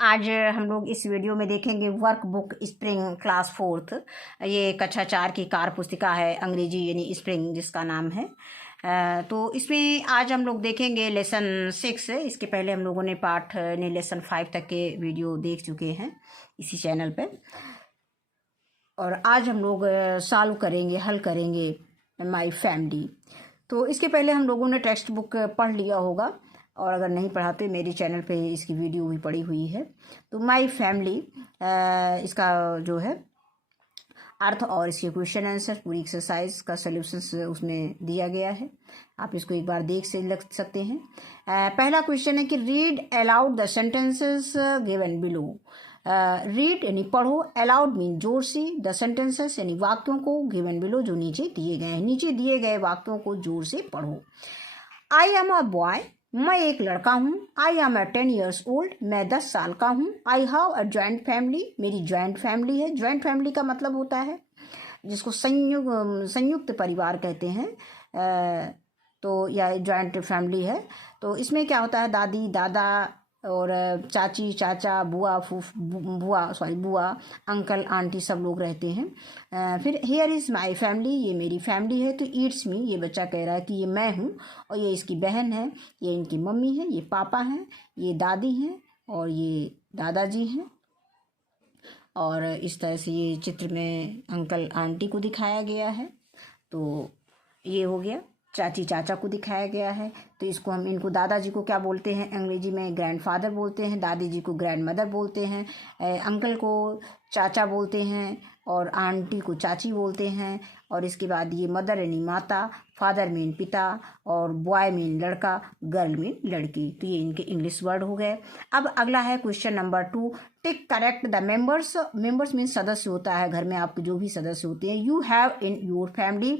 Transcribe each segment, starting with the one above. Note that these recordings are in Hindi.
आज हम लोग इस वीडियो में देखेंगे work book spring class 4th। ये कक्षा 4 की कार्य पुस्तिका है, अंग्रेजी यानी स्प्रिंग जिसका नाम है। तो इसमें आज हम लोग देखेंगे लेसन 6। इसके पहले हम लोगों ने पाठ ने लेसन 5 तक के वीडियो देख चुके हैं इसी चैनल पे। और आज हम लोग सॉल्व करेंगे, हल करेंगे माई फैमिली। तो इसके पहले हम लोगों ने टेक्स्ट बुक पढ़ लिया होगा, और अगर नहीं पढ़ा तो मेरे चैनल पे इसकी वीडियो भी पड़ी हुई है। तो माई फैमिली इसका जो है अर्थ और इसके क्वेश्चन आंसर, पूरी एक्सरसाइज का सॉल्यूशंस उसमें दिया गया है। आप इसको एक बार देख से लग सकते हैं। पहला क्वेश्चन है कि read aloud the sentences given below. Read यानी पढ़ो, अलाउड मीन जोर से, द सेंटेंसेस यानी वाक्यों को, गिवन बिलो जो नीचे दिए गए हैं, नीचे दिए गए वाक्यों को जोर से पढ़ो। आई एम अ बॉय, मैं एक लड़का हूँ। I am a 10 years old, मैं 10 साल का हूँ। I have a joint family, मेरी जॉइंट फैमिली है। जॉइंट फैमिली का मतलब होता है जिसको संयुक्त परिवार कहते हैं। तो यह जॉइंट फैमिली है। तो इसमें क्या होता है, दादी दादा और चाची चाचा बुआ बुआ अंकल आंटी सब लोग रहते हैं। फिर हियर इज़ माई फैमिली, ये मेरी फैमिली है। तो ईट्स मी, ये बच्चा कह रहा है कि ये मैं हूँ, और ये इसकी बहन है, ये इनकी मम्मी है, ये पापा हैं, ये दादी हैं, और ये दादाजी हैं। और इस तरह से ये चित्र में अंकल आंटी को दिखाया गया है। तो ये हो गया, चाची चाचा को दिखाया गया है। तो इसको हम, इनको दादाजी को क्या बोलते हैं, अंग्रेजी में ग्रैंडफादर बोलते हैं, दादी जी को ग्रैंड मदर बोलते हैं, अंकल को चाचा बोलते हैं, और आंटी को चाची बोलते हैं। और इसके बाद ये मदर यानी माता, फादर मीन पिता, और बॉय मीन लड़का, गर्ल मीन लड़की। तो ये इनके इंग्लिश वर्ड हो गए। अब अगला है question number 2। Tick correct the members. Members mean सदस्य होता है, घर में आपके जो भी सदस्य होते हैं। You have in your family,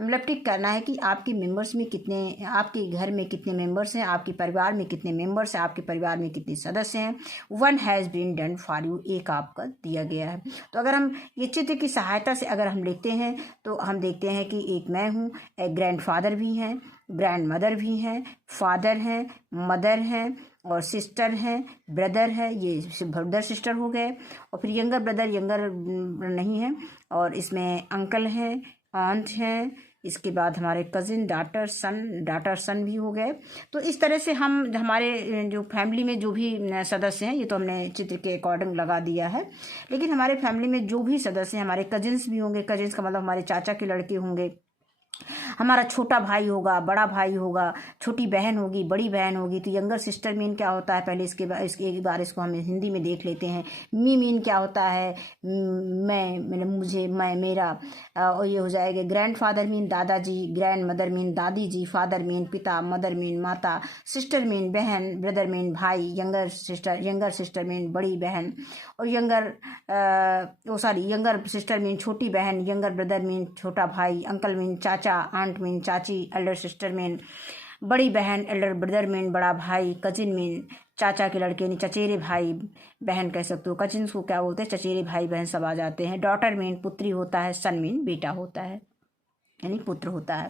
मतलब टिक करना है कि आपके मेंबर्स में कितने, आपके घर में कितने मेंबर्स हैं, आपके परिवार में कितने मेंबर्स हैं, आपके परिवार में कितने सदस्य हैं। 1 has been done for you, एक आपका दिया गया है। तो अगर हम ये चित्र की सहायता से अगर हम लिखते हैं तो हम देखते हैं कि एक मैं हूँ, एक ग्रैंडफादर भी हैं, ग्रैंड मदर भी हैं, फादर हैं, मदर हैं, और सिस्टर हैं, ब्रदर है, ये ब्रदर सिस्टर हो गए। और फिर यंगर ब्रदर, यंगर नहीं है, और इसमें अंकल हैं, आंट हैं। इसके बाद हमारे कजिन, डाटर सन भी हो गए। तो इस तरह से हम हमारे जो फैमिली में जो भी सदस्य हैं, ये तो हमने चित्र के अकॉर्डिंग लगा दिया है, लेकिन हमारे फैमिली में जो भी सदस्य हैं, हमारे कजिन्स भी होंगे। कजिन्स का मतलब हमारे चाचा के लड़के होंगे, हमारा छोटा भाई होगा, बड़ा भाई होगा, छोटी बहन होगी, बड़ी बहन होगी। तो यंगर सिस्टर मीन क्या होता है, पहले इसके एक बार इसको हम हिंदी में देख लेते हैं। मी मीन क्या होता है, मैं, मैंने, मुझे, मैं, मेरा। और ये हो जाएगा ग्रैंडफादर मीन दादाजी, ग्रैंड मदर मीन दादी जी, फादर मीन पिता, मदर मीन माता, सिस्टर मीन बहन, ब्रदर मीन भाई, यंगर सिस्टर मीन बड़ी बहन, और यंगर सिस्टर मीन छोटी बहन, यंगर ब्रदर मीन छोटा भाई, अंकल मीन चाचा, आंट मीन चाची, एल्डर सिस्टर मीन बड़ी बहन, एल्डर ब्रदर मीन बड़ा भाई, कजिन मीन चाचा के लड़के यानी चचेरे भाई बहन कह सकते हो। कजिन्स को क्या बोलते हैं, चचेरे भाई बहन सब आ जाते हैं। डॉटर मीन पुत्री होता है, सन मीन बेटा होता है यानी पुत्र होता है।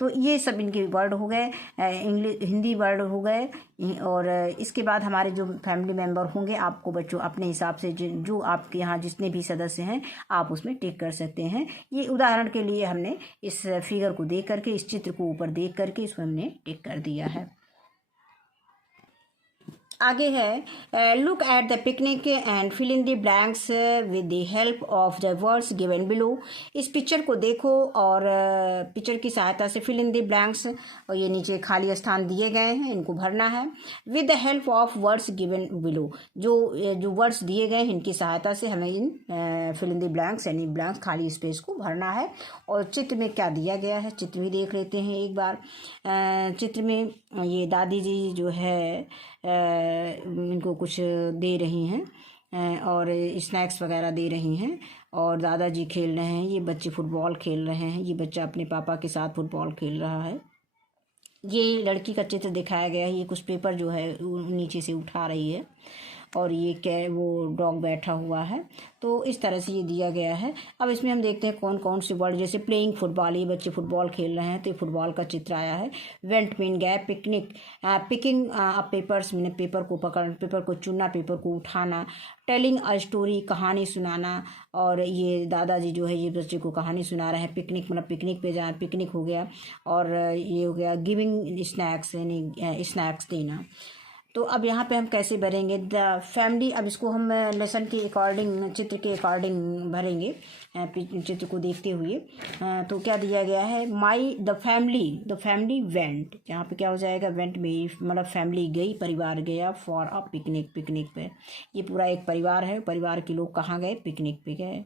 तो ये सब इनके वर्ड हो गए, इंग्लिश हिंदी वर्ड हो गए। और इसके बाद हमारे जो फैमिली मेंबर होंगे, आपको बच्चों अपने हिसाब से जो आपके यहाँ जितने भी सदस्य हैं आप उसमें टिक कर सकते हैं। ये उदाहरण के लिए हमने इस फिगर को देख करके, इस चित्र को ऊपर देख करके इसमें हमने टिक कर दिया है। आगे है, look at the picnic and fill in the blanks with the help of the words given below. इस पिक्चर को देखो और पिक्चर की सहायता से फिल इन द ब्लैंक्स, और ये नीचे खाली स्थान दिए गए हैं, इनको भरना है with the help of words given below. जो वर्ड्स दिए गए हैं इनकी सहायता से हमें इन फिल इन द ब्लैंक्स यानी ब्लैंक्स खाली स्पेस को भरना है। और चित्र में क्या दिया गया है, चित्र भी देख लेते हैं एक बार। चित्र में ये दादी जी जो है इनको कुछ दे रही हैं, और स्नैक्स वगैरह दे रही हैं, और दादाजी खेल रहे हैं। ये बच्चे फुटबॉल खेल रहे हैं, ये बच्चा अपने पापा के साथ फुटबॉल खेल रहा है। ये लड़की का चित्र दिखाया गया है, ये कुछ पेपर जो है नीचे से उठा रही है। और ये वो डॉग बैठा हुआ है। तो इस तरह से ये दिया गया है। अब इसमें हम देखते हैं कौन कौन से वर्ड, जैसे प्लेइंग फुटबॉल, ये बच्चे फुटबॉल खेल रहे हैं तो ये फुटबॉल का चित्र आया है। वेंट मीन गया, पिकनिक, पिकिंग अप पेपर्स मैंने पेपर को पकड़, पेपर को चुनना, पेपर को उठाना। टेलिंग अ स्टोरी, कहानी सुनाना, और ये दादाजी जो है ये बच्चे को कहानी सुना रहे हैं। पिकनिक मतलब पिकनिक पे जाए, पिकनिक हो गया। और ये हो गया गिविंग स्नैक्स, यानी स्नैक्स देना। तो अब यहाँ पे हम कैसे भरेंगे द फैमिली, अब इसको हम लेसन के अकॉर्डिंग, चित्र के अकॉर्डिंग भरेंगे, चित्र को देखते हुए। तो क्या दिया गया है, द फैमिली वेंट, यहाँ पे क्या हो जाएगा, वेंट में मतलब फैमिली गई, परिवार गया, फॉर अ पिकनिक, पिकनिक पे। ये पूरा एक परिवार है, परिवार के लोग कहाँ गए, पिकनिक पे गए,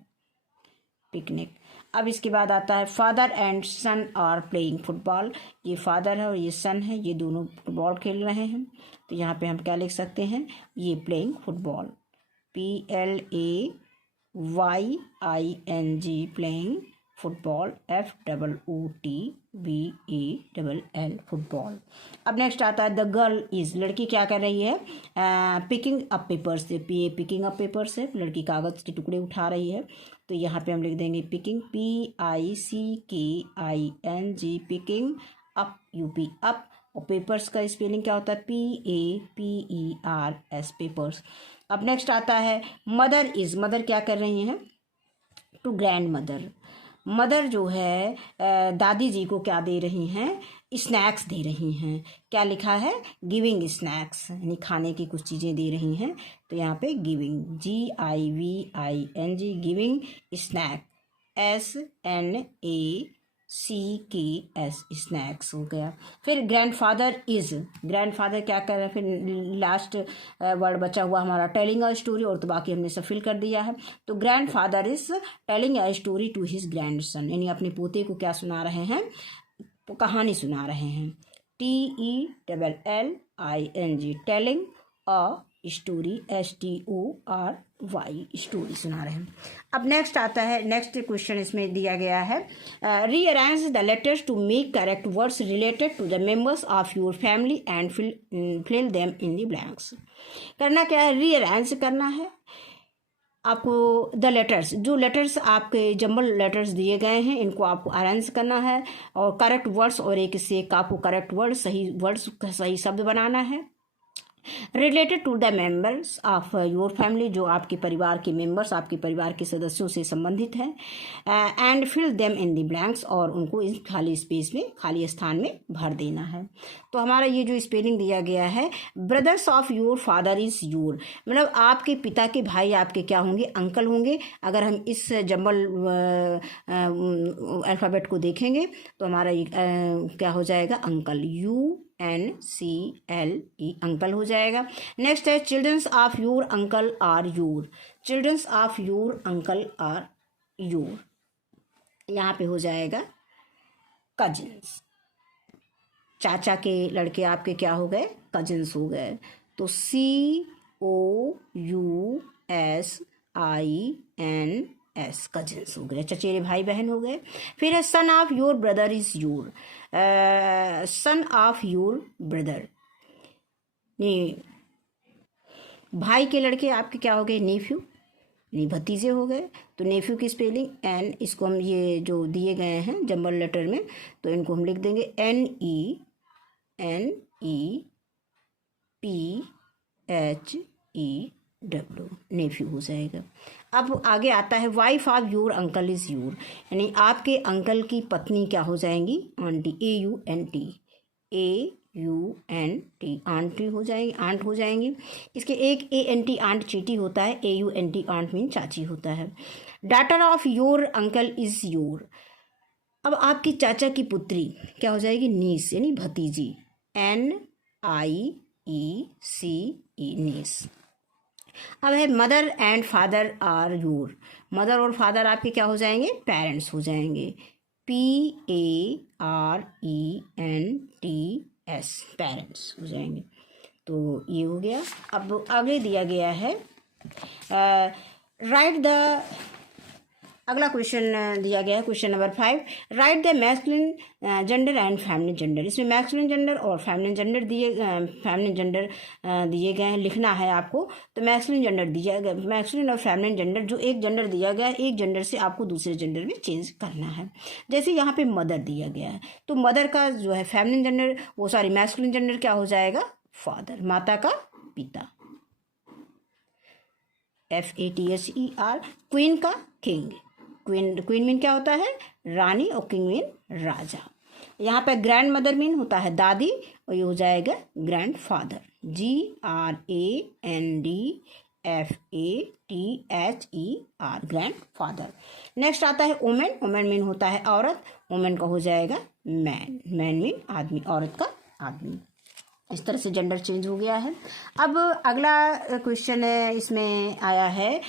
पिकनिक। अब इसके बाद आता है father and son are playing football, ये फादर है और ये सन है, ये दोनों फुटबॉल खेल रहे हैं। तो यहाँ पे हम क्या लिख सकते हैं, ये playing football, PLAYING, playing football, FOOTBALL, football. अब नेक्स्ट आता है द गर्ल इज, लड़की क्या कर रही है, पिकिंग अप पेपर्स से, पिकिंग अप पेपर्स से, लड़की कागज़ के टुकड़े उठा रही है। तो यहाँ पे हम लिख देंगे picking, PICKING, picking up, UP up. और पेपर्स का स्पेलिंग क्या होता है, PAPERS, पेपर्स। अब नेक्स्ट आता है मदर इज, मदर क्या कर रही हैं, टू ग्रैंड मदर, मदर जो है दादी जी को क्या दे रही हैं, स्नैक्स दे रही हैं। क्या लिखा है, गिविंग स्नैक्स, यानी खाने की कुछ चीज़ें दे रही हैं। तो यहाँ पे giving, GIVING, giving snack, SNACKS, snacks हो गया। फिर ग्रैंडफादर इज, ग्रैंडफादर क्या कर रहे हैं, फिर लास्ट वर्ड बचा हुआ हमारा टेलिंग अ स्टोरी, और तो बाकी हमने सब फिल कर दिया है। तो grandfather is telling a story to his grandson, यानी अपने पोते को क्या सुना रहे हैं, तो कहानी सुना रहे हैं। TELLING, telling a story, STORY, story सुना रहे हैं। अब नेक्स्ट आता है, नेक्स्ट क्वेश्चन इसमें दिया गया है, rearrange the letters to make correct words related to the members of your family and fill them in the blanks. करना क्या है, रीअरेंज करना है आपको, द लेटर्स, जो लेटर्स आपके जंबल लेटर्स दिए गए हैं इनको आपको अरेंज करना है, और करेक्ट वर्ड्स, और एक से एक आपको करेक्ट वर्ड, सही वर्ड्स, सही शब्द बनाना है। Related to the members of your family, जो आपके परिवार के मेंबर्स, आपके परिवार के सदस्यों से संबंधित है। And fill them in the blanks, और उनको इस खाली स्पेस में, खाली स्थान में भर देना है। तो हमारा ये जो स्पेलिंग दिया गया है, brothers of your father is your, मतलब आपके पिता के भाई आपके क्या होंगे, अंकल होंगे। अगर हम इस जंबल अल्फ़ाबेट को देखेंगे तो हमारा क्या हो जाएगा, अंकल, UNCLE, अंकल हो जाएगा। नेक्स्ट है childrens of your uncle are your, childrens of your uncle are your, यहाँ पे हो जाएगा कजिन्स, चाचा के लड़के आपके क्या हो गए, कजिन्स हो गए। तो COUSINS, कजिन्स हो गए, चचेरे भाई बहन हो गए। फिर है son of your brother is your, son of your brother, नहीं, भाई के लड़के आपके क्या हो गए, नेफ्यू, नहीं, भतीजे हो गए। तो नेफ्यू की स्पेलिंग एन, इसको हम ये जो दिए गए हैं जंबल लेटर में, तो इनको हम लिख देंगे NEPHEW, नेफ्यू हो जाएगा। अब आगे आता है wife of your uncle is your, यानी आपके अंकल की पत्नी क्या हो जाएंगी, आंटी, AUNT, आंटी हो जाएगी, आंट हो जाएंगी। इसके एक ANT आंट चीटी होता है, AUNT आंट मीन चाची होता है। Daughter of your uncle is your, अब आपकी चाचा की पुत्री क्या हो जाएगी, नीस, यानी भतीजी, NIECE, नीस। अब है mother and father are your, mother और फादर आपके क्या हो जाएंगे, पेरेंट्स हो जाएंगे, PARENTS, पेरेंट्स हो जाएंगे। तो ये हो गया। अब आगे दिया गया है राइट द अगला क्वेश्चन दिया गया है question number 5, right the masculine gender and feminine gender. इसमें मैस्कुलिन जेंडर और फेमिनिन जेंडर दिए गए हैं, लिखना है आपको। तो मैस्कुलिन जेंडर दिया गया, मैस्कुलिन और फेमिनिन जेंडर, जो एक जेंडर दिया गया है, एक जेंडर से आपको दूसरे जेंडर में चेंज करना है। जैसे यहाँ पे मदर दिया गया है, तो मदर का जो है फेमिनिन जेंडर, वो सॉरी मैस्कुलिन जेंडर क्या हो जाएगा, फादर, माता का पिता, FATHER। क्वीन का किंग, क्वीन मीन क्या होता है, रानी, और किंग मीन राजा। यहाँ पे ग्रैंड मदर मीन होता है दादी, और ये हो जाएगा grand father, GRANDFATHER, grand father. Next आता है वुमेन, वुमेन मीन होता है औरत, वुमेन का हो जाएगा मैन, मैन मीन आदमी, औरत का आदमी। इस तरह से जेंडर चेंज हो गया है। अब अगला क्वेश्चन इसमें आया है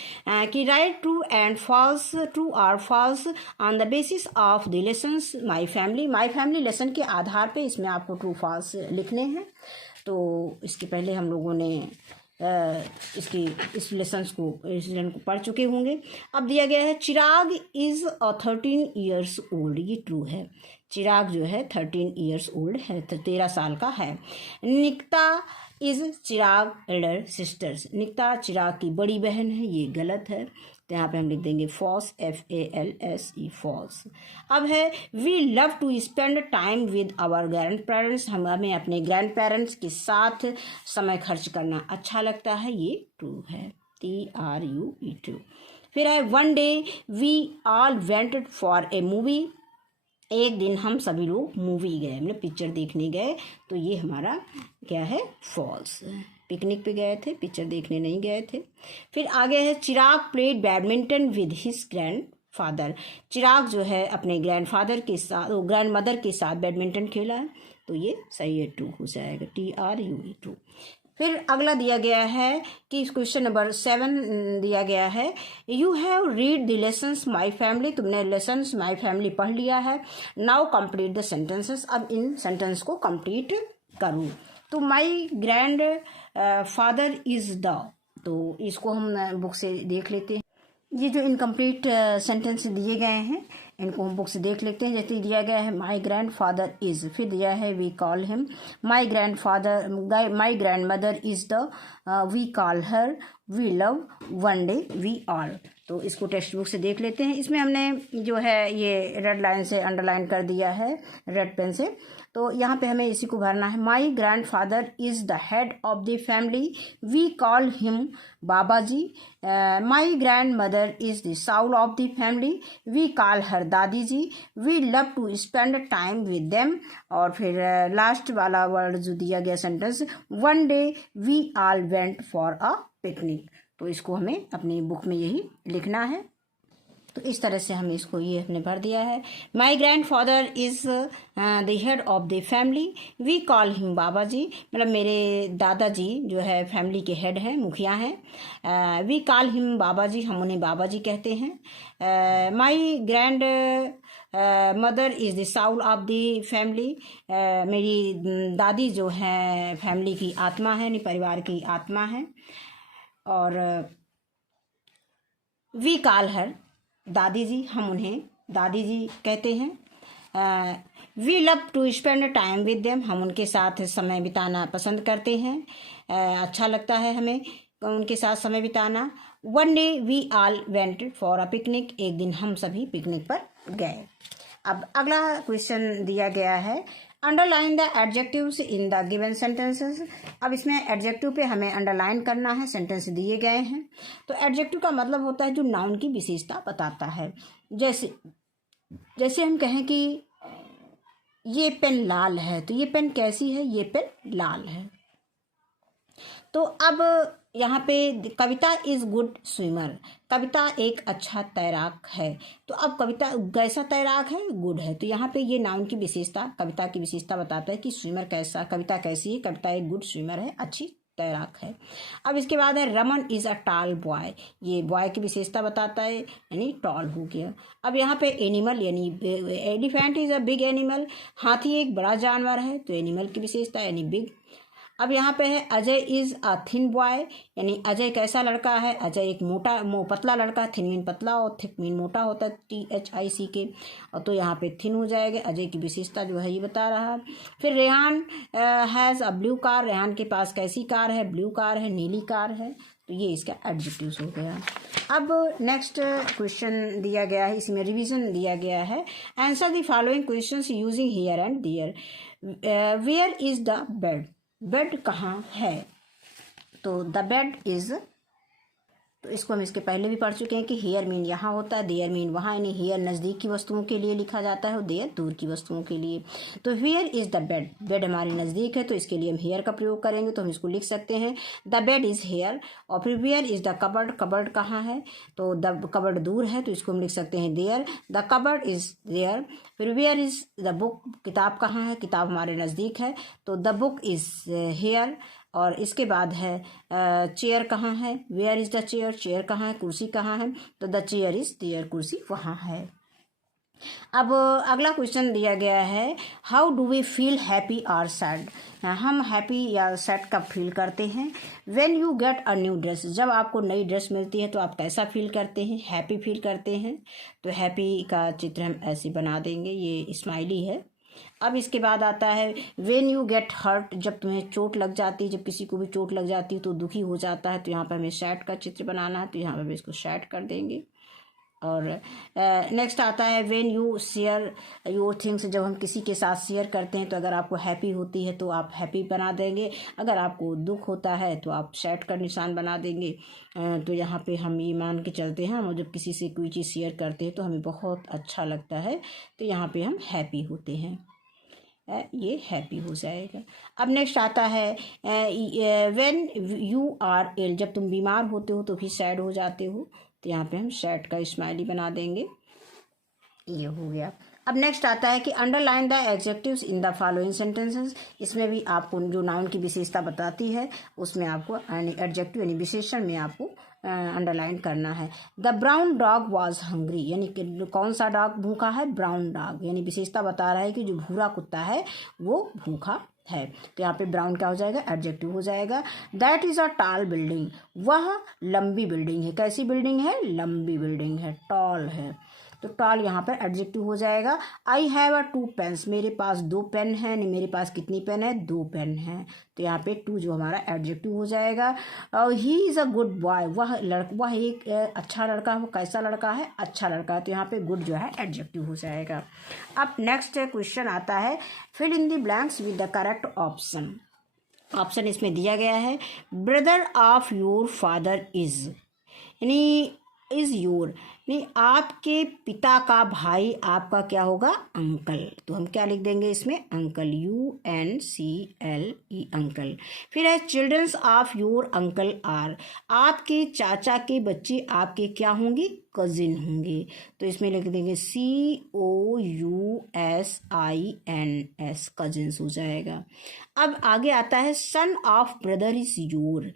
कि right true and false, true और false on the basis of the lessons my family. My family lesson के आधार पे इसमें आपको ट्रू फॉल्स लिखने हैं। तो इसके पहले हम लोगों ने इस लेसन को पढ़ चुके होंगे। अब दिया गया है चिराग इज़ 13 ईयर्स ओल्ड, ये ट्रू है। चिराग जो है 13 ईयर्स ओल्ड है, तो 13 साल का है। Nikita is Chirag elder sisters, Nikita Chirag की बड़ी बहन है, ये गलत है। तो यहाँ पे हम लिख देंगे फॉल्स, FALSE, फॉल्स। अब है we love to spend time with our grand parents, हमें अपने ग्रैंड पेरेंट्स के साथ समय खर्च करना अच्छा लगता है, ये ट्रू है, TRUE, ट्रू। फिर है one day we all wented for a movie, एक दिन हम सभी लोग मूवी गए, मतलब पिक्चर देखने गए, तो ये हमारा क्या है, फॉल्स। पिकनिक पे गए थे, पिक्चर देखने नहीं गए थे। फिर आगे है Chirag played badminton with his grandfather, Chirag जो है अपने ग्रैंड फादर के साथ, ग्रैंड मदर के साथ बैडमिंटन खेला है, तो ये सही है, ट्रू हो जाएगा, TRUE, ट्रू। फिर अगला दिया गया है कि क्वेश्चन नंबर 7 दिया गया है, you have read the lessons my family, तुमने लेसन्स माई फैमिली पढ़ लिया है। नाउ कंप्लीट द सेंटेंसेस, अब इन सेंटेंस को कंप्लीट करूँ। तो माई ग्रैंड फादर इज़ द, तो इसको हम बुक से देख लेते हैं। ये जो इनकम्प्लीट सेंटेंस दिए गए हैं, इनको हम बुक से देख लेते हैं। जैसे दिया गया है माई ग्रैंड फादर इज़, फिर दिया है we call him, my grand mother is the, we call her, we love, one day we all. तो इसको टेक्स्ट बुक से देख लेते हैं। इसमें हमने जो है ये रेड लाइन से अंडरलाइन कर दिया है, रेड पेन से। तो यहाँ पे हमें इसी को भरना है। My grandfather is the head of the family, we call him Baba ji. My grand mother is the soul of the family, we call her Dadi ji. We love to spend time with them. और फिर लास्ट वाला वर्ड जो दिया गया sentence, one day we all went for a picnic. तो इसको हमें अपनी बुक में यही लिखना है। तो इस तरह से हम इसको ये हमने भर दिया है। My grandfather is the head of the family, we call him Baba ji, मतलब मेरे दादाजी जो है फैमिली के हेड हैं, मुखिया हैं। वी कॉल हिम बाबा जी, हम उन्हें बाबा जी कहते हैं। My grand mother is the soul of the family, मेरी दादी जो है फैमिली की आत्मा है, यानी परिवार की आत्मा है। और वी कॉल हर दादी जी, हम उन्हें दादी जी कहते हैं। We love to spend time with them, हम उनके साथ समय बिताना पसंद करते हैं, अच्छा लगता है हमें उनके साथ समय बिताना। One day we all went for a picnic, एक दिन हम सभी पिकनिक पर गए। अब अगला क्वेश्चन दिया गया है, underline the adjectives in the given sentences. अब इसमें एडजेक्टिव पे हमें अंडरलाइन करना है, सेंटेंस दिए गए हैं। तो एडजेक्टिव का मतलब होता है जो नाउन की विशेषता बताता है। जैसे हम कहें कि ये पेन लाल है, तो ये पेन कैसी है, ये पेन लाल है। तो अब यहाँ पे कविता इज़ गुड स्विमर, कविता एक अच्छा तैराक है। तो अब कविता कैसा तैराक है, गुड है। तो यहाँ पे ये नाउन की विशेषता, कविता की विशेषता बताता है कि स्विमर कैसा, कविता कैसी है, कविता एक गुड स्विमर है, अच्छी तैराक है। अब इसके बाद है Raman is a tall boy, ये बॉय की विशेषता बताता है, यानी टॉल हो गया। अब यहाँ पे एनिमल, यानी elephant is a big animal, हाथी एक बड़ा जानवर है, तो एनिमल की विशेषता यानी बिग। अब यहाँ पे है Ajay is a thin boy, यानी अजय कैसा लड़का है। अजय एक पतला लड़का है। थिन मीन पतला और थिक मीन मोटा होता है, THICK। और तो यहाँ पे थिन हो जाएगा। अजय की विशेषता जो है ये बता रहा है। फिर Rehan has a blue car, Rehan के पास कैसी कार है, ब्लू कार है, नीली कार है। तो ये इसका एडजेक्टिव्स हो गया। अब नेक्स्ट क्वेश्चन दिया गया है, इसमें रिवीजन दिया गया है। Answer the following questions using here and there. Where is the bed, bed कहाँ है। तो द बेड इज, तो इसको हम इसके पहले भी पढ़ चुके हैं कि हेयर मीन यहाँ होता है, देयर मीन वहाँ, यानी हेयर नज़दीक की वस्तुओं के लिए लिखा जाता है और देयर दूर की वस्तुओं के लिए। तो where is the bed, bed हमारे नज़दीक है तो इसके लिए हम हेयर का प्रयोग करेंगे। तो हम इसको लिख सकते हैं द बेड इज़ हेयर। और फिर where is the cupboard, cupboard कहाँ है, तो द कबर्ड दूर है तो इसको हम लिख सकते हैं there, the cupboard is there. फिर वेयर इज़ द बुक, किताब कहाँ है, किताब हमारे नज़दीक है तो द बुक इज़ हेयर। और इसके बाद है चेयर कहाँ है, where is the chair, chair कहाँ है, कुर्सी कहाँ है, तो द चेयर इज़ देयर, कुर्सी वहाँ है। अब अगला क्वेश्चन दिया गया है, how do we feel happy और सैड, हम हैप्पी या सैड कब फील करते हैं। When you get a new dress, जब आपको नई ड्रेस मिलती है तो आप कैसा फील करते हैं, हैप्पी फील करते हैं। तो हैप्पी का चित्र हम ऐसे बना देंगे, ये स्माइली है। अब इसके बाद आता है व्हेन यू गेट हर्ट, जब तुम्हें चोट लग जाती है, जब किसी को भी चोट लग जाती है तो दुखी हो जाता है। तो यहाँ पर हमें सैड का चित्र बनाना है तो यहाँ पर हम इसको सैड कर देंगे। और नेक्स्ट आता है when you share your things, जब हम किसी के साथ शेयर करते हैं तो अगर आपको हैप्पी होती है तो आप हैप्पी बना देंगे, अगर आपको दुख होता है तो आप सैड का निशान बना देंगे। तो यहाँ पे हम ये मान के चलते हैं, हम जब किसी से कोई चीज़ शेयर करते हैं तो हमें बहुत अच्छा लगता है तो यहाँ पे हम हैप्पी होते हैं, ये हैप्पी हो जाएगा। अब नेक्स्ट आता है व्हेन यू आर इल, जब तुम बीमार होते हो तो भी सैड हो जाते हो तो यहाँ पे हम सैड का स्माइली बना देंगे, ये हो गया। अब नेक्स्ट आता है कि underline the adjectives in the following sentences, इसमें भी आपको जो नाउन की विशेषता बताती है उसमें आपको एडजेक्टिव यानी विशेषण में आपको अंडरलाइन करना है। The brown dog was hungry, यानी कि कौन सा डॉग भूखा है, ब्राउन डॉग, यानी विशेषता बता रहा है कि जो भूरा कुत्ता है वो भूखा है। तो यहाँ पे ब्राउन क्या हो जाएगा, एडजेक्टिव हो जाएगा। That is a tall building, वह लंबी बिल्डिंग है, कैसी बिल्डिंग है, लंबी बिल्डिंग है, टॉल है। तो टॉल यहाँ पर एडजेक्टिव हो जाएगा। आई हैव अ 2 पेन्स, मेरे पास 2 पेन है, नहीं मेरे पास कितनी पेन है, 2 पेन है। तो यहाँ पे 2 जो हमारा एडजेक्टिव हो जाएगा। He is a good boy, वह एक अच्छा लड़का है, वो कैसा लड़का है, अच्छा लड़का है। तो यहाँ पे गुड जो है एडजेक्टिव हो जाएगा। अब नेक्स्ट क्वेश्चन आता है fill in the blanks with the correct option. Option इसमें दिया गया है brother of your father is, यानी इज़ योर, नहीं आपके पिता का भाई आपका क्या होगा, अंकल। तो हम क्या लिख देंगे इसमें, अंकल, UNCLE, अंकल। फिर है childrens of your uncle are, आपके चाचा के बच्चे आपके क्या होंगे, कजिन होंगे। तो इसमें लिख देंगे COUSINS, कजिन्स हो जाएगा। अब आगे आता है son of brother is your,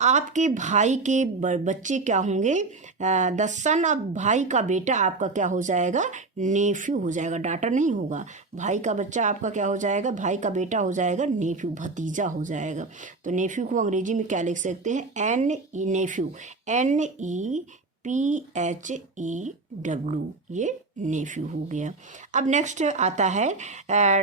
आपके भाई के बच्चे क्या होंगे, द सन ऑफ, भाई का बेटा आपका क्या हो जाएगा, नेफ्यू हो जाएगा, डाटर नहीं होगा। भाई का बच्चा आपका क्या हो जाएगा, भाई का बेटा हो जाएगा नेफ्यू, भतीजा हो जाएगा। तो नेफ्यू को अंग्रेजी में क्या लिख सकते हैं, नेफ्यू, NEPHEW, ये नेफ्यू हो गया। अब नेक्स्ट आता है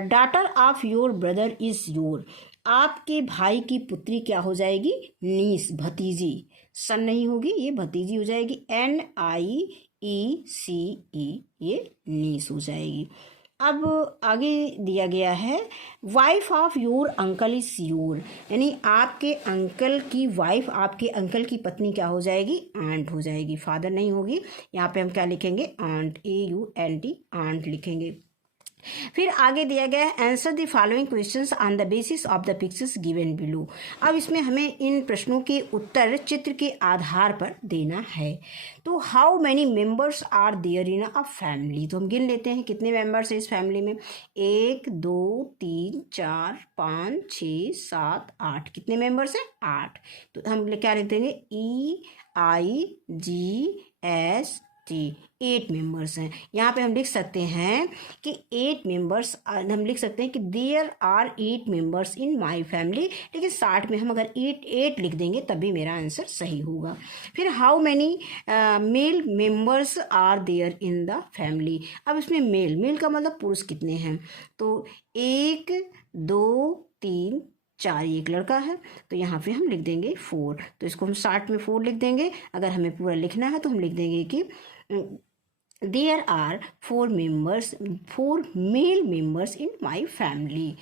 daughter of your brother is your, आपके भाई की पुत्री क्या हो जाएगी, नीस, भतीजी, सन नहीं होगी, ये भतीजी हो जाएगी, NIECE, ये नीस हो जाएगी। अब आगे दिया गया है wife of your uncle is your, यानी आपके अंकल की वाइफ, आपके अंकल की पत्नी क्या हो जाएगी, आंट हो जाएगी, फादर नहीं होगी। यहाँ पे हम क्या लिखेंगे, आंट, AUNT, आंट लिखेंगे। फिर आगे दिया गया है answer the following questions on the basis of the pictures given below. अब इसमें हमें इन प्रश्नों के उत्तर चित्र के आधार पर देना है। तो how many members are there in a family, तो हम गिन लेते हैं कितने मेंबर्स हैं इस फैमिली में, 1 2 3 4 5 6 7 8, कितने मेंबर्स हैं, 8। तो हम क्या लिख देंगे, EIGS 8 मेंबर्स हैं। यहाँ पे हम लिख सकते हैं कि 8 मेंबर्स, हम लिख सकते हैं कि there are 8 members in my family, लेकिन 60 में हम अगर 8 लिख देंगे तब भी मेरा आंसर सही होगा। फिर how many male members are there in the family. अब इसमें मेल का मतलब पुरुष कितने हैं, तो 1 2 3 4, एक लड़का है, तो यहाँ पे हम लिख देंगे 4। तो इसको हम 60 में 4 लिख देंगे। अगर हमें पूरा लिखना है तो हम लिख देंगे कि there are 4 male members in my family.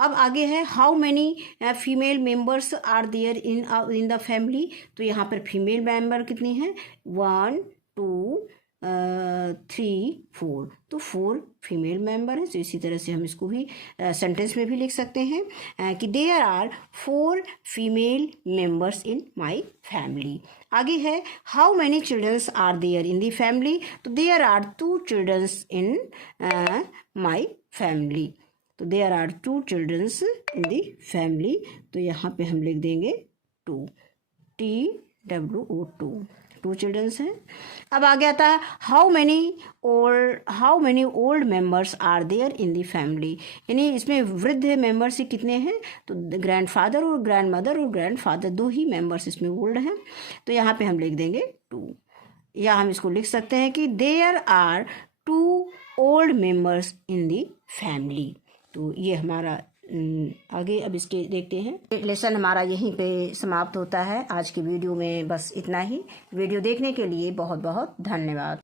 अब आगे है how many female members are there in the family. तो यहाँ पर फीमेल मेंबर कितनी हैं, 1 2 3 4, तो 4 फीमेल मेंबर है। तो इसी तरह से हम इसको भी सेंटेंस में भी लिख सकते हैं कि there are 4 female members in my family. आगे है how many childrens are there in the family. तो there are 2 childrens in my family. तो there are 2 childrens in the family. तो यहाँ पे हम लिख देंगे 2, TWO 2 चिल्ड्रंस हैं। अब आगे आता है how many old members are there in the family, यानी इसमें वृद्ध मेंबर्स कितने हैं, तो ग्रैंडफादर और ग्रैंडमदर और ग्रैंडफादर 2 ही मेंबर्स इसमें ओल्ड हैं। तो यहाँ पे हम लिख देंगे 2, या हम इसको लिख सकते हैं कि there are 2 old members in the family. तो ये हमारा आगे अब इसके देखते हैं। लेसन हमारा यहीं पे समाप्त होता है। आज की वीडियो में बस इतना ही। वीडियो देखने के लिए बहुत बहुत धन्यवाद।